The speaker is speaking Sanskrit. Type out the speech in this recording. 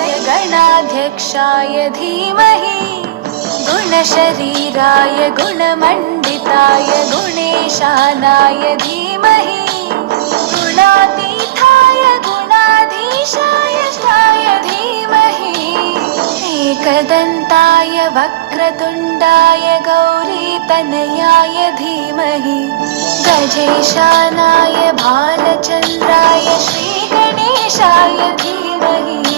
गणाध्यक्षाय धीमहि गुणशरीराय गुणमण्डिताय गुणेशानाय धीमहि गुणातीताय गुणाधीशाय धीमहि एकदन्ताय वक्रतुण्डाय गौरीतनयाय धीमहि गजेशानाय भालचन्द्राय श्रीगणेशाय धीमहि